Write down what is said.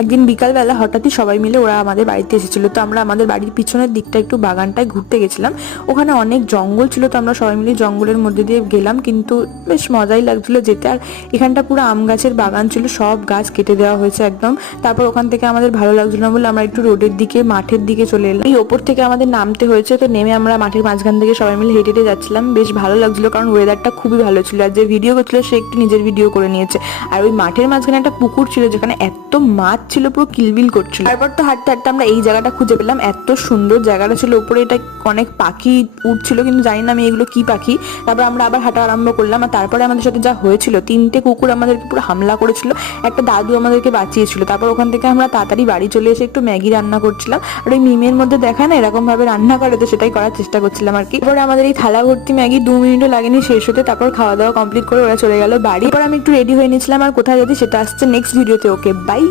একদিন বিকালবেলা হঠাৎই সবাই মিলে ওরা আমাদের বাড়িতে এসেছিল। তো আমরা আমাদের বাড়ির পিছনের দিকটা একটু বাগানটায় ঘুরতে গেছিলাম। ওখানে অনেক জঙ্গল ছিল, তো আমরা সবাই মিলে জঙ্গলের মধ্যে দিয়ে গেলাম, কিন্তু বেশ মজাই লাগছিল যেতে। আর এখানটা পুরো আম গাছের বাগান ছিল, সব গাছ কেটে দেওয়া হয়েছে একদম। তারপর ওখান থেকে আমাদের ভালো লাগছিল না বলে আমরা একটু রোডের দিকে, মাঠের দিকে চলে এলাম। এই ওপর থেকে আমাদের নামতে হয়েছে, তো নেমে আমরা মাঠের মাঝখান থেকে সবাই মিলে হেঁটে হেঁটে যাচ্ছিলাম। বেশ ভালো লাগছিল, কারণ ওয়েদারটা খুবই ভালো ছিল। আর যে ভিডিও করছিল সে একটু নিজের ভিডিও করে নিয়েছে। আর ওই মাঠের মাঝখানে একটা পুকুর ছিল, যেখানে এত মাছ ছিল, পুরো কিলবিল করছিল। তারপর তো হাঁটতে হাঁটতে আমরা এই জায়গাটা খুঁজে পেলাম। এত সুন্দর জায়গাটা ছিল, উপরে এটা অনেক পাখি উঠছিল, কিন্তু জানি না আমি এগুলো কি পাখি। তারপর আমরা আবার হাঁটা আরম্ভ করলাম। আর তারপরে আমাদের সাথে যা হয়েছিল, 3টে কুকুর আমাদেরকে পুরো হামলা করেছিল, একটা দাদু আমাদেরকে বাঁচিয়েছিল। তারপর ওখান থেকে আমরা তাড়াতাড়ি বাড়ি চলে এসে একটু ম্যাগি রান্না করছিলাম। আর ওই মিমের মধ্যে দেখায় না এরকম ভাবে রান্না করে, তো সেটাই করার চেষ্টা করছিলাম আর কি। তারপরে আমাদের এই থালা ভর্তি ম্যাগি 2 মিনিটও লাগেনি শেষ হতে। তারপর খাওয়া দাওয়া কমপ্লিট করে ওরা চলে গেল বাড়ি। এরপর আমি একটু রেডি হয়ে নিয়েছিলাম, আর কোথায় যদি সেটা আসছে নেক্সট ভিডিওতে। Okay bye.